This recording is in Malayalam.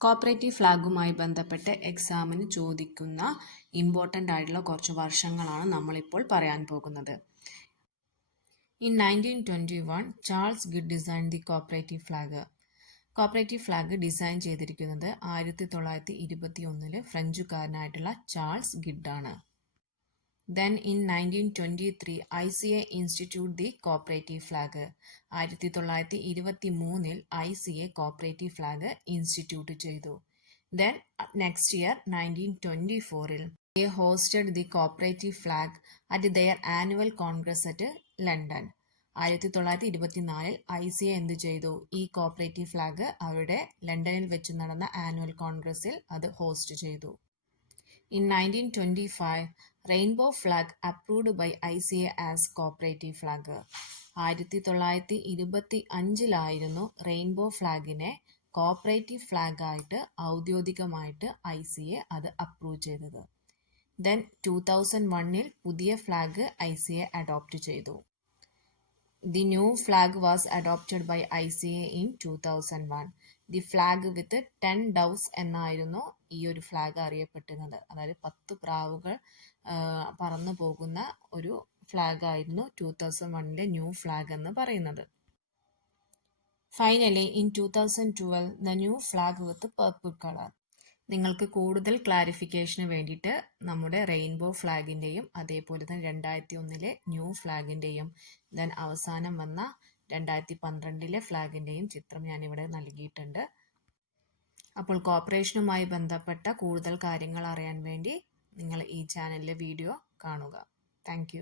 കോപ്പറേറ്റീവ് ഫ്ലാഗുമായി ബന്ധപ്പെട്ട് എക്സാമിന് ചോദിക്കുന്ന ഇമ്പോർട്ടൻ്റ് ആയിട്ടുള്ള കുറച്ച് വർഷങ്ങളാണ് നമ്മളിപ്പോൾ പറയാൻ പോകുന്നത്. In 1921, Charles Gide design the cooperative flag. Cooperative flag design ചെയ്തിരിക്കുന്നത് 1921 ഫ്രഞ്ചുകാരനായിട്ടുള്ള ചാൾസ് ഗിഡാണ്. Then in 1923, ICA institute the cooperative flag. 1923 ICA cooperative flag institute ചെയ്തു. Then next year 1924 they hosted the cooperative flag at their annual congress at London. 1924 ICA എന്ത് ചെയ്തു? ഈ കോപ്പറേറ്റീവ് ഫ്ലാഗ് അവരുടെ ലണ്ടനിൽ വെച്ച് നടന്ന ആനുവൽ കോൺഗ്രസിൽ അത് ഹോസ്റ്റ് ചെയ്തു. In 1925, Rainbow flag approved by ICA as cooperative flag. 1925 rainbow ഫ്ലാഗിനെ കോപ്പറേറ്റീവ് ഫ്ലാഗ് ആയിട്ട് ഔദ്യോഗികമായിട്ട് ICA അത് അപ്രൂവ് ചെയ്തത്. ദെൻ 2001 പുതിയ ഫ്ലാഗ് ICA അഡോപ്റ്റ് ചെയ്തു. The new flag was adopted by ICA in 2001. The flag with 10 doves എന്നായിരുന്നു ഈ ഒരു ഫ്ലാഗ് അറിയപ്പെട്ടിരുന്നത്. അതായത് 10 പ്രാവുകൾ പറന്നു പോകുന്ന ഒരു ഫ്ലാഗ് ആയിരുന്നു 2001 ന്യൂ ഫ്ലാഗ് എന്ന് പറയുന്നത്. Finally in 2012 the new flag with purple colour. നിങ്ങൾക്ക് കൂടുതൽ ക്ലാരിഫിക്കേഷന് വേണ്ടിയിട്ട് നമ്മുടെ റെയിൻബോ ഫ്ലാഗിൻ്റെയും അതേപോലെ തന്നെ 2001 ന്യൂ ഫ്ലാഗിൻ്റെയും ദെൻ അവസാനം വന്ന 2012 ഫ്ലാഗിൻ്റെയും ചിത്രം ഞാനിവിടെ നൽകിയിട്ടുണ്ട്. അപ്പോൾ കോപ്പറേഷനുമായി ബന്ധപ്പെട്ട കൂടുതൽ കാര്യങ്ങൾ അറിയാൻ വേണ്ടി നിങ്ങൾ ഈ ചാനലിലെ വീഡിയോ കാണുക. താങ്ക്